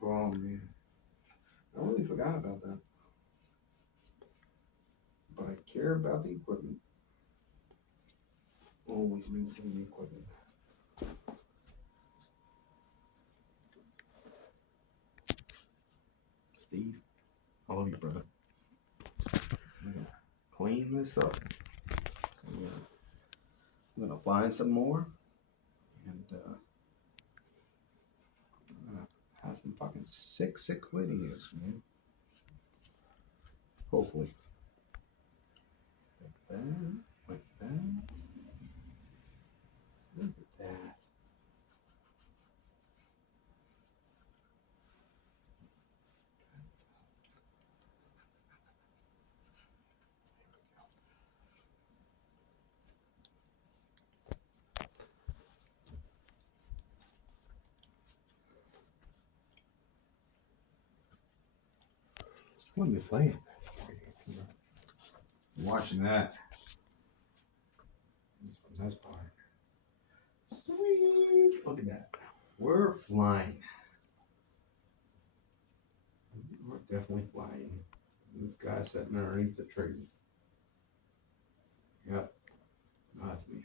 Oh man, I really forgot about that. But I care about the equipment. Always maintain the equipment. Steve, I love you, brother. I'm gonna clean this up. I'm gonna find some more and I'm gonna have some fucking sick videos, man. Hopefully. Like that. Like that. Look at that. What are you playing? Watching that. That's part. Sweet. Look at that. We're flying. We're definitely flying. This guy's sitting underneath the tree. Yep. No, that's me.